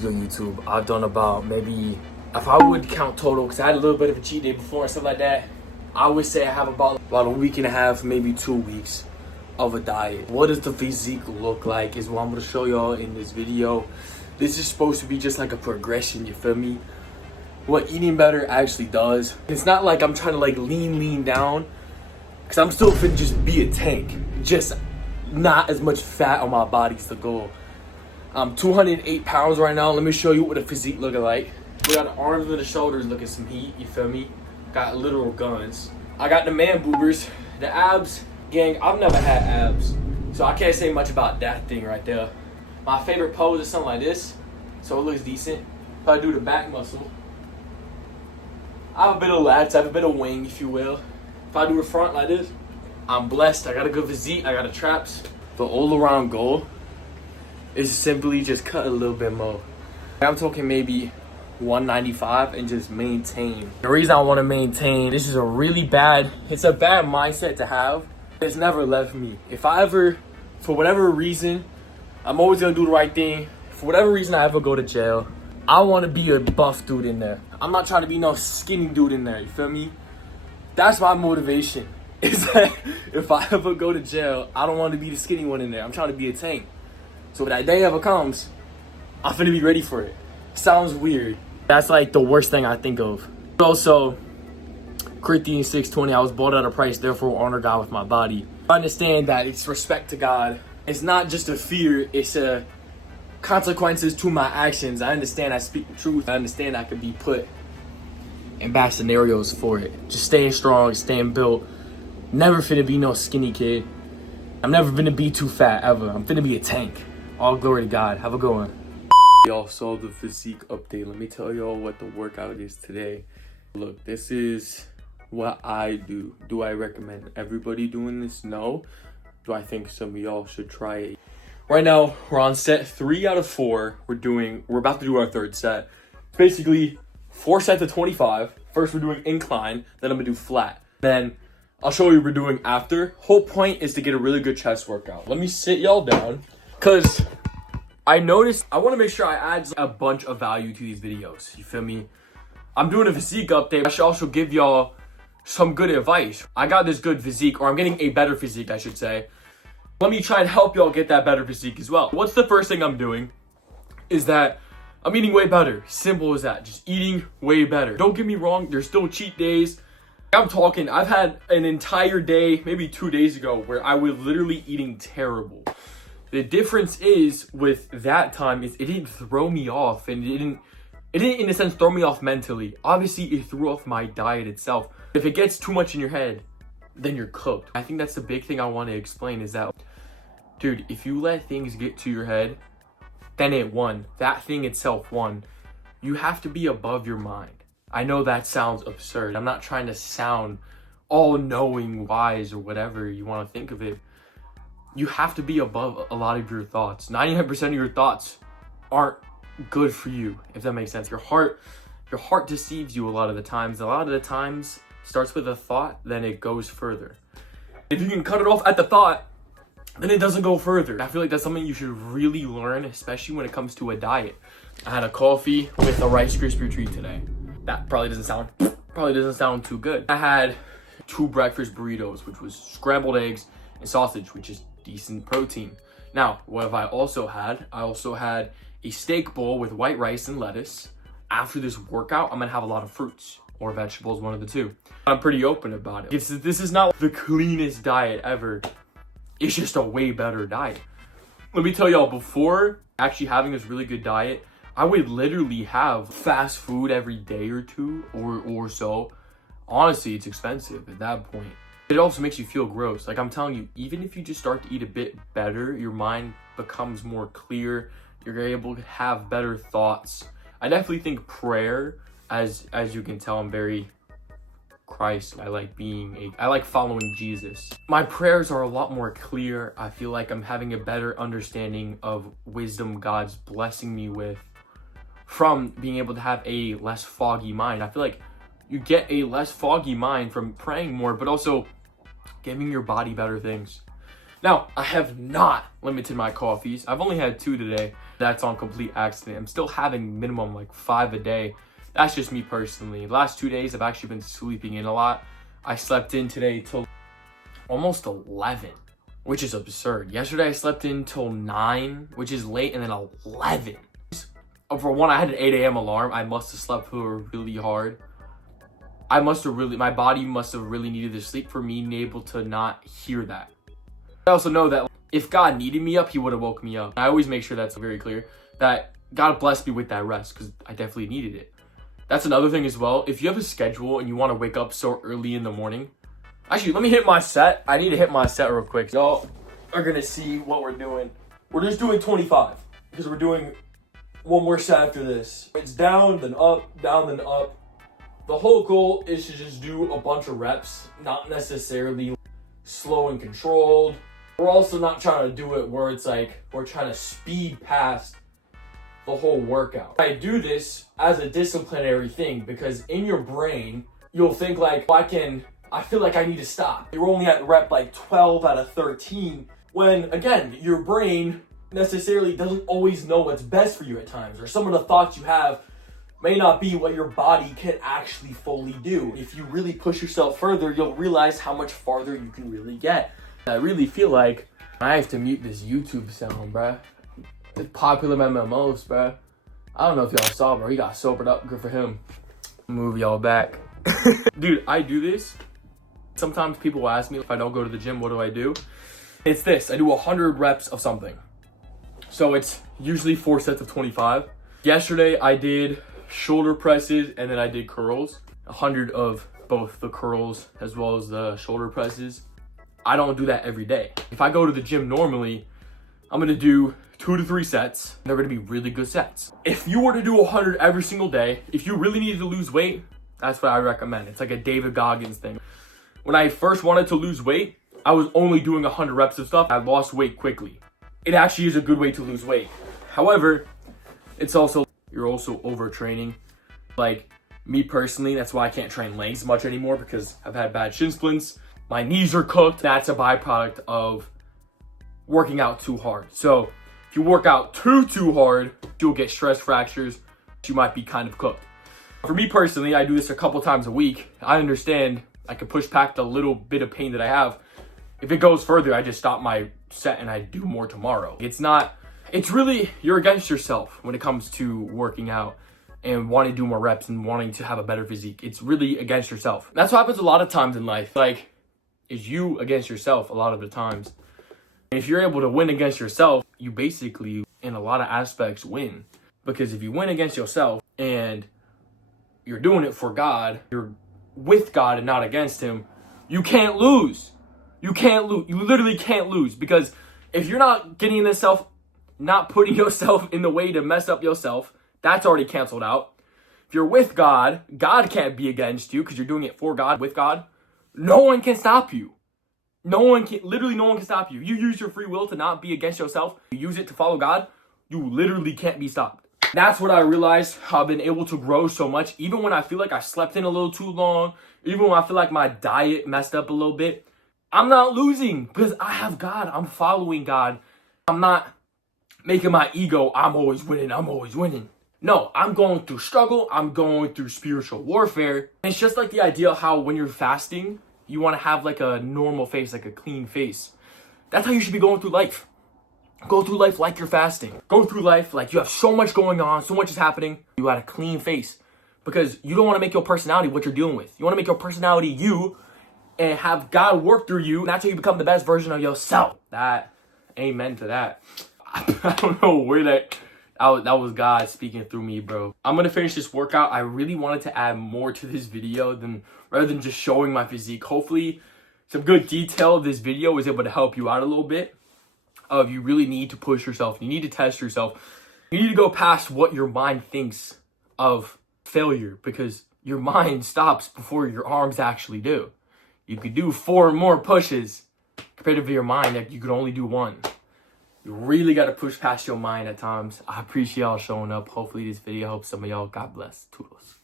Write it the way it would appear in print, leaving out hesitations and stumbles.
Good YouTube. I've done about maybe, if I would count total, because I had a little bit of a cheat day before and stuff like that, I would say I have about a week and a half, maybe 2 weeks of a diet. What does the physique look like is what I'm going to show y'all in this video. This is supposed to be just like a progression, you feel me? What eating better actually does. It's not like I'm trying to like lean down, because I'm still finna just be a tank. Just not as much fat on my body's the goal. I'm 208 pounds right now. Let me show you what a physique looking like. We got the arms and the shoulders looking some heat, you feel me? Got literal guns. I got the man boobers, the abs. Gang, I've never had abs, so I can't say much about that thing right there. My favorite pose is something like this, so it looks decent. If I do the back muscle, I have a bit of lats, I have a bit of wing, if you will. If I do the front like this, I'm blessed. I got a good physique, I got a traps. The all-around goal is simply just cut a little bit more. I'm talking maybe 195 and just maintain. The reason I want to maintain, this is a really bad, it's a bad mindset to have. It's never left me. If I ever, for whatever reason, I'm always gonna do the right thing. For whatever reason I ever go to jail, I want to be a buff dude in there. I'm not trying to be no skinny dude in there, you feel me? That's my motivation. Is that if I ever go to jail, I don't want to be the skinny one in there. I'm trying to be a tank. So when that day ever comes, I'm finna be ready for it. Sounds weird. That's like the worst thing I think of. Also, Corinthians 6:20, I was bought at a price, therefore honor God with my body. I understand that it's respect to God. It's not just a fear, it's a consequences to my actions. I understand I speak the truth. I understand I could be put in bad scenarios for it. Just staying strong, staying built. Never finna be no skinny kid. I'm never finna be too fat ever. I'm finna be a tank. All glory to God. Have a good one. Y'all saw the physique update. Let me tell y'all what the workout is today. Look, this is what I do. Do I recommend everybody doing this? No. Do I think some of y'all should try it? Right now, we're on set 3 out of 4. We're about to do our 3rd set. Basically, 4 sets of 25. First, we're doing incline. Then I'm gonna do flat. Then I'll show you what we're doing after. Whole point is to get a really good chest workout. Let me sit y'all down, because I noticed I want to make sure I add a bunch of value to these videos. You feel me? I'm doing a physique update. I should also give y'all some good advice. I got this good physique, or I'm getting a better physique, I should say. Let me try and help y'all get that better physique as well. What's the first thing I'm doing is that I'm eating way better. Simple as that. Just eating way better. Don't get me wrong, there's still cheat days. I've had an entire day, maybe 2 days ago, where I was literally eating terrible. The difference is with that time is it didn't throw me off, and it didn't in a sense throw me off mentally. Obviously it threw off my diet itself. If it gets too much in your head, then you're cooked. I think that's the big thing I want to explain is that, dude, if you let things get to your head, then it won. That thing itself won. You have to be above your mind. I know that sounds absurd. I'm not trying to sound all-knowing, wise, or whatever you want to think of it. You have to be above a lot of your thoughts. 99% of your thoughts aren't good for you, if that makes sense. Your heart deceives you a lot of the times. A lot of the times starts with a thought, then it goes further. If you can cut it off at the thought, then it doesn't go further. I feel like that's something you should really learn, especially when it comes to a diet. I had a coffee with a Rice Krispie treat today. That probably doesn't sound too good. I had 2 breakfast burritos, which was scrambled eggs and sausage, which is decent protein. Now, what have I also had? I also had a steak bowl with white rice and lettuce. After this workout, I'm gonna have a lot of fruits or vegetables, one of the two. I'm pretty open about it. This is not the cleanest diet ever. It's just a way better diet. Let me tell y'all, before actually having this really good diet, I would literally have fast food every day or two or so. Honestly, it's expensive at that point. It also makes you feel gross. Like I'm telling you, even if you just start to eat a bit better, your mind becomes more clear. You're able to have better thoughts. I definitely think prayer, as you can tell, I'm very Christ. I like following Jesus. My prayers are a lot more clear. I feel like I'm having a better understanding of wisdom God's blessing me with from being able to have a less foggy mind. I feel like you get a less foggy mind from praying more, but also giving your body better things. Now, I have not limited my coffees. I've only had 2 today. That's on complete accident. I'm still having minimum like 5 a day. That's just me personally. The last 2 days, I've actually been sleeping in a lot. I slept in today till almost 11, which is absurd. Yesterday, I slept in till 9, which is late, and then 11. For one, I had an 8 a.m. alarm. I must have slept really hard. My body must have really needed to sleep for me able to not hear that. I also know that if God needed me up, he would have woke me up. I always make sure that's very clear, that God blessed me with that rest, because I definitely needed it. That's another thing as well. If you have a schedule and you want to wake up so early in the morning, actually, let me hit my set. I need to hit my set real quick. Y'all are going to see what we're doing. We're just doing 25 because we're doing one more set after this. It's down, then up, down, then up. The whole goal is to just do a bunch of reps, not necessarily slow and controlled. We're also not trying to do it where it's like we're trying to speed past the whole workout. I do this as a disciplinary thing because in your brain, you'll think like, I feel like I need to stop. You're only at rep like 12 out of 13 when, again, your brain necessarily doesn't always know what's best for you at times, or some of the thoughts you have may not be what your body can actually fully do. If you really push yourself further, you'll realize how much farther you can really get. I really feel like I have to mute this YouTube sound, bruh. It's popular MMOs, bruh. I don't know if y'all saw, bro. He got sobered up. Good for him. Move y'all back. Dude, I do this. Sometimes people will ask me if I don't go to the gym, what do I do? It's this. I do 100 reps of something. So it's usually 4 sets of 25. Yesterday, I did shoulder presses and then I did curls. 100 of both the curls as well as the shoulder presses. I don't do that every day. If I go to the gym normally, I'm gonna do 2 to 3 sets. They're gonna be really good sets. If you were to do 100 every single day, if you really needed to lose weight, that's what I recommend. It's like a David Goggins thing. When I first wanted to lose weight, I was only doing 100 reps of stuff. I lost weight quickly. It actually is a good way to lose weight. However, you're also overtraining. Like me personally, that's why I can't train legs much anymore because I've had bad shin splints. My knees are cooked. That's a byproduct of working out too hard. So if you work out too hard, you'll get stress fractures. You might be kind of cooked. For me personally, I do this a couple times a week. I understand I can push back the little bit of pain that I have. If it goes further, I just stop my set and I do more tomorrow. It's really, you're against yourself when it comes to working out and wanting to do more reps and wanting to have a better physique. It's really against yourself. That's what happens a lot of times in life. Like, is you against yourself a lot of the times. And if you're able to win against yourself, you basically, in a lot of aspects, win. Because if you win against yourself and you're doing it for God, you're with God and not against him, you can't lose. You can't lose. You literally can't lose, because if you're not not putting yourself in the way to mess up yourself, that's already canceled out. If you're with God, God can't be against you because you're doing it for God, with God. No one can stop you. Literally no one can stop you. You use your free will to not be against yourself. You use it to follow God. You literally can't be stopped. That's what I realized, how I've been able to grow so much. Even when I feel like I slept in a little too long, even when I feel like my diet messed up a little bit, I'm not losing because I have God. I'm following God. I'm not making my ego, I'm always winning. No, I'm going through struggle. I'm going through spiritual warfare. And it's just like the idea of how when you're fasting, you want to have like a normal face, like a clean face. That's how you should be going through life. Go through life like you're fasting. Go through life like you have so much going on, so much is happening. You got a clean face because you don't want to make your personality what you're dealing with. You want to make your personality you and have God work through you. And that's how you become the best version of yourself. Amen to that. I don't know where that was God speaking through me, bro. I'm going to finish this workout. I really wanted to add more to this video rather than just showing my physique. Hopefully some good detail of this video was able to help you out a little bit. You really need to push yourself. You need to test yourself. You need to go past what your mind thinks of failure, because your mind stops before your arms actually do. You could do 4 more pushes compared to your mind that you could only do 1. You really got to push past your mind at times. I appreciate y'all showing up. Hopefully this video helps some of y'all. God bless. Toodles.